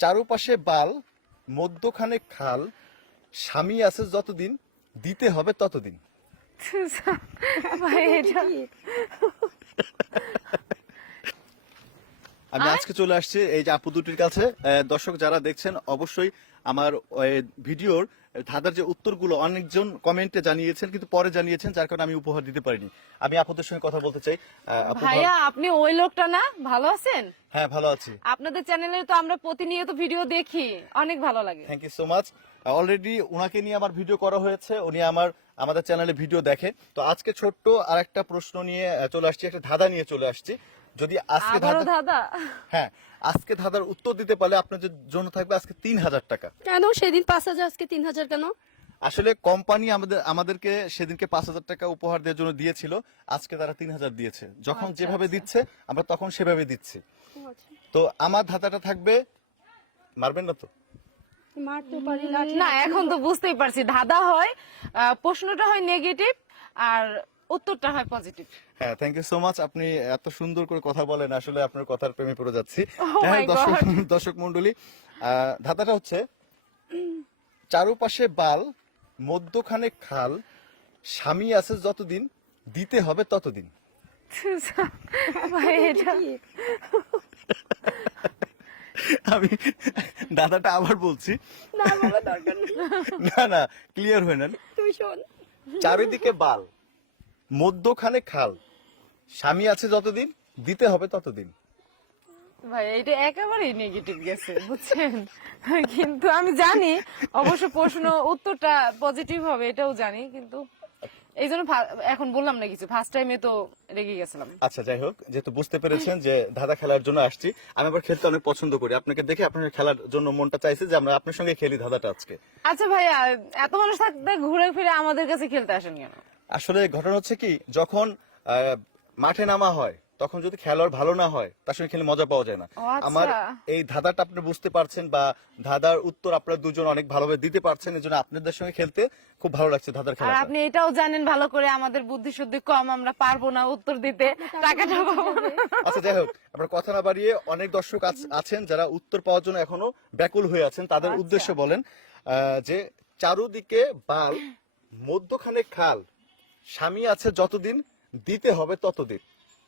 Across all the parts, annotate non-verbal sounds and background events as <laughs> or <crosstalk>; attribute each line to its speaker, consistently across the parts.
Speaker 1: চারুপাশে বাল মধ্যখানে খাল স্বামী আছে যতদিন দিতে হবে ততদিন <laughs> <laughs>
Speaker 2: ভাই এটা
Speaker 1: আমি আজকে চলে আসছি এই যে আপু দুটির কাছে। দর্শক যারা দেখছেন অবশ্যই আমার ভিডিওর ধাঁধার যে উত্তরগুলো অনেকজন কমেন্টে জানিয়েছেন কিন্তু পরে জানিয়েছেন যার কারণে আমি উপহার দিতে পারিনি। আমি আপুদের সঙ্গে কথা বলতে চাই।
Speaker 2: ভাইয়া আপনি ওই লোকটা না? ভালো আছেন?
Speaker 1: হ্যাঁ ভালো আছি।
Speaker 2: আপনাদের চ্যানেলে তো আমরা প্রতিনিয়ত ভিডিও দেখি। অনেক ভালো লাগে।
Speaker 1: Thank you so much already ওনাকে নিয়ে আমার ভিডিও করা হয়েছে। উনি আমার আমাদের চ্যানেলে ভিডিও দেখে। তো আজকে ছোট্ট আর একটা প্রশ্ন নিয়ে চলে আসছি একটা ধাঁধা নিয়ে চলে আসছি। যদি আজকে
Speaker 2: দাদা
Speaker 1: হ্যাঁ আজকে ধাঁধার উত্তর দিতে পারলে আপনার জন্য থাকবে আজকে তিন হাজার টাকা।
Speaker 3: কেন? সেদিন পাঁচ হাজার আজকে তিন হাজার কেন?
Speaker 1: আসলে কোম্পানি আমাদের আমাদেরকে সেদিনকে পাঁচ হাজার টাকা উপহার দেওয়ার জন্য দিয়েছিল আজকে তারা তিন হাজার দিয়েছে। যখন যেভাবে দিচ্ছে আমরা তখন সেভাবে দিচ্ছি। তো আমার ধাঁধাটা থাকবে মারবেন না তো?
Speaker 2: না এখন তো বুঝতেই পারছি। ধাঁধা হয় প্রশ্নটা হয় নেগেটিভ আর উত্তরটা হয় পজিটিভ
Speaker 1: হ্যাঁ থ্যাংক ইউ সো মাচ আপনি এত সুন্দর করে কথা বলেন আসলে আপনার কথার প্রেমে পড়ে যাচ্ছি।
Speaker 2: Oh
Speaker 1: হ্যাঁ, দর্শক <laughs> দর্শক মন্ডলী ধাঁধাটা হচ্ছে চারুপাশে বাল মধ্যখানে খাল স্বামী আছে যতদিন দিতে হবে ততদিন। <laughs> আমি দাদাটা আবার বলছি।
Speaker 3: না
Speaker 1: না না ক্লিয়ার হয়ে
Speaker 3: তুই
Speaker 1: চারিদিকে বাল। মধ্যখানে খাল। স্বামী আছে যতদিন দিতে হবে ততদিন।
Speaker 2: ভাই এটা একেবারেই নেগেটিভ গেছে বুঝছেন? কিন্তু আমি জানি অবশ্য প্রশ্ন উত্তরটা পজিটিভ হবে এটাও জানি কিন্তু এই জন্য এখন বললাম না কিছু ফার্স্ট টাইমে তো রেগে গেছিলাম।
Speaker 1: আচ্ছা যাই হোক যেহেতু বুঝতে পেরেছেন যে ধাঁধা খেলার জন্য আসছি আমি আবার খেলতে অনেক পছন্দ করি। আপনাকে দেখে আপনার খেলার জন্য মনটা চাইছে যে আমরা আপনার সঙ্গে খেলি ধাঁধাটা আজকে।
Speaker 2: আচ্ছা ভাইয়া এত মানুষ থাকতে ঘুরে ফিরে আমাদের কাছে খেলতে আসেন কেন?
Speaker 1: আসলে ঘটনা হচ্ছে কি যখন আহ, মাঠে নামা হয় তখন যদি খেলোয়াড় ভালো না হয় তার সঙ্গে খেলে মজা পাওয়া যায় না
Speaker 2: আচ্ছা।
Speaker 1: আমার এই ধাঁধাটা আপনি বুঝতে পারছেন বা ধাঁধার উত্তর আপনারা দুজন অনেক ভালোভাবে দিতে পারছেন এই জন্য আপনাদের সঙ্গে খেলতে খুব ভালো লাগছে ধাঁধার খেলা
Speaker 2: আপনি এটাও জানেন ভালো করে আমাদের বুদ্ধি শুদ্ধি কম আমরা পারব না উত্তর দিতে টাকাটা পাবো
Speaker 1: আচ্ছা যাই হোক আপনার কথা না বাড়িয়ে অনেক দর্শক আছেন যারা উত্তর পাওয়ার জন্য এখনও ব্যাকুল হয়ে আছেন তাদের
Speaker 2: আচ্ছা।
Speaker 1: উদ্দেশ্য বলেন আহ, যে চারুদিকে বাল মধ্যখানে খাল স্বামী আছে যতদিন দিতে হবে ততদিন।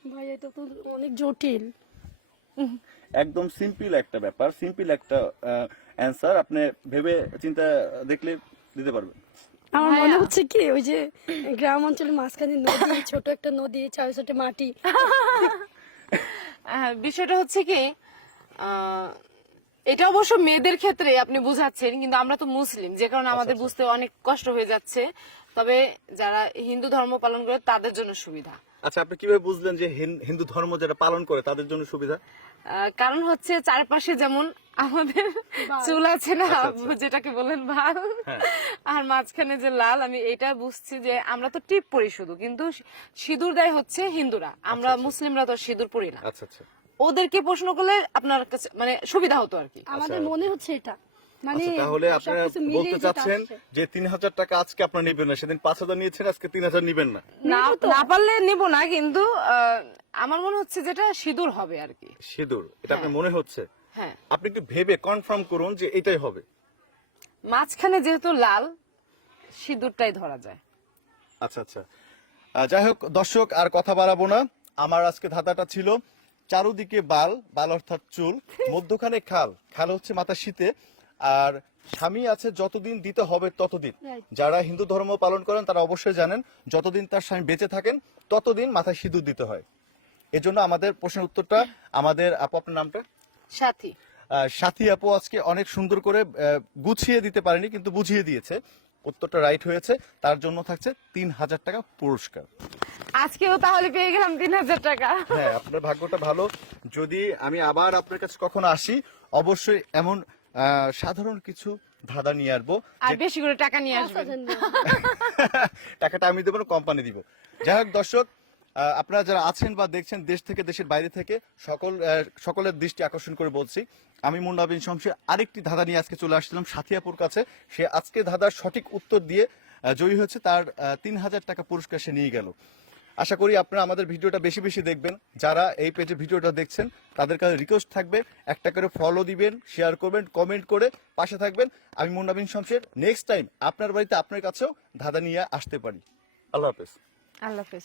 Speaker 3: ভাই এটা তো অনেক জটিল।
Speaker 1: একদম সিম্পল একটা ব্যাপার সিম্পল একটা অ্যান্সার আপনি ভেবে চিন্তা দেখলে দিতে পারবেন।
Speaker 3: আমার মনে হচ্ছে কি ওই যে গ্রাম অঞ্চলের মাঝখানে নদী ছোট একটা নদী চারি সাথে মাটি।
Speaker 2: আহ, <laughs> বিষয়টা হচ্ছে কি আহ, এটা অবশ্য মেয়েদের ক্ষেত্রে আপনি বুঝাচ্ছেন কিন্তু আমরা তো মুসলিম যে কারণে আমাদের বুঝতে অনেক কষ্ট হয়ে যাচ্ছে। তবে যারা হিন্দু ধর্ম পালন করে তাদের জন্য সুবিধা।
Speaker 1: আচ্ছা আপনি কীভাবে বুঝলেন যে হিন্দু ধর্ম যেটা পালন করে তাদের জন্য সুবিধা?
Speaker 2: কারণ হচ্ছে চারপাশে যেমন আমাদের চুল আছে না
Speaker 1: আচ্ছা,
Speaker 2: যেটাকে বলেন ভালো
Speaker 1: হ্যাঁ।
Speaker 2: আর মাঝখানে যে লাল আমি এটা বুঝছি যে আমরা তো টিপ পরি শুধু কিন্তু সিঁদুর দেয় হচ্ছে হিন্দুরা আমরা মুসলিমরা তো সিঁদুর পরি না।
Speaker 1: আচ্ছা আচ্ছা।
Speaker 2: ওদেরকে প্রশ্ন করলে আপনার কাছে মানে সুবিধা হতো আর কি।
Speaker 3: আমাদের মনে হচ্ছে এটা। মানে
Speaker 1: আচ্ছা, তাহলে আপনারা বলতে চাচ্ছেন যে তিন হাজার টাকা আজকে আপনার নেবেন না সেদিন পাঁচ হাজার নিয়েছেন আজকে তিন হাজার নিবেন না।
Speaker 2: না না পারলে নিব না কিন্তু আমার মনে হচ্ছে যেটা সিঁদুর হবে আর কি।
Speaker 1: সিঁদুর এটা আপনার মনে হচ্ছে?
Speaker 2: হ্যাঁ।
Speaker 1: আপনি একটু ভেবে কনফার্ম করুন যে এটাই হবে।
Speaker 2: মাঝখানে যেহেতু লাল সিঁদুরটাই ধরা যায়।
Speaker 1: আচ্ছা আচ্ছা। যাই হোক দর্শক আর কথা বাড়াবো না। আমার আজকে ধাঁধাটা ছিল চারুদিকে বাল বাল অর্থাৎ চুল মধ্যখানে খাল। খাল হচ্ছে মাথা শীতে আর স্বামী আছে যতদিন দিতে হবে ততদিন। যারা হিন্দু ধর্ম পালন করেন তারা অবশ্যই জানেন যতদিন তার স্বামী বেঁচে থাকেন ততদিন মাথায় সিঁদুর দিতে হয়। এজন্য আমাদের প্রশ্নের উত্তরটা আমাদের আপু আপনার নামটা?
Speaker 2: সাথী।
Speaker 1: সাথী আপু আজকে অনেক সুন্দর করে গুছিয়ে দিতে পারেনি কিন্তু বুঝিয়ে দিয়েছে। উত্তরটা রাইট হয়েছে। তার জন্য থাকছে তিন হাজার টাকা পুরস্কার।
Speaker 2: আজকেও তাহলে পেয়ে গেলাম তিন হাজার টাকা।
Speaker 1: হ্যাঁ আপনার ভাগ্যটা ভালো। যদি আমি আবার আপনার কাছে কখনো আসি অবশ্যই এমন আহ, সাধারণ কিছু ধাঁধা নিয়ে আসব
Speaker 2: আর বেশি করে টাকা নিয়ে
Speaker 3: হাজার না। <laughs>
Speaker 1: টাকাটা আমি দেবো না কোম্পানি দিব। যাই হোক দর্শক আহ, আপনারা যারা আছেন বা দেখছেন দেশ থেকে দেশের বাইরে থেকে সকল আহ, সকলের দৃষ্টি আকর্ষণ করে বলছি আমি মুন্নাবিন শমসে আরেকটি ধাঁধা নিয়ে আজকে চলে আসছিলাম সাথিয়াপুর কাছে। সে আজকে ধাঁধার সঠিক উত্তর দিয়ে জয়ী হয়েছে তার তিন হাজার টাকা পুরস্কার সে নিয়ে গেল। আশা করি আপনারা আমাদের ভিডিওটা বেশি বেশি দেখবেন। যারা এই পেজে ভিডিওটা দেখছেন, তাদের কাছে রিকোয়েস্ট থাকবে, একটা করে ফলো দিবেন শেয়ার করবেন কমেন্ট করে পাশে থাকবেন। আমি মুন্নাবিন শমশের নেক্সট টাইম আপনার বাড়িতে আপনার কাছেও ধাঁধা নিয়ে আসতে পারি। আল্লাহ হাফেজ।
Speaker 2: আল্লাহ হাফেজ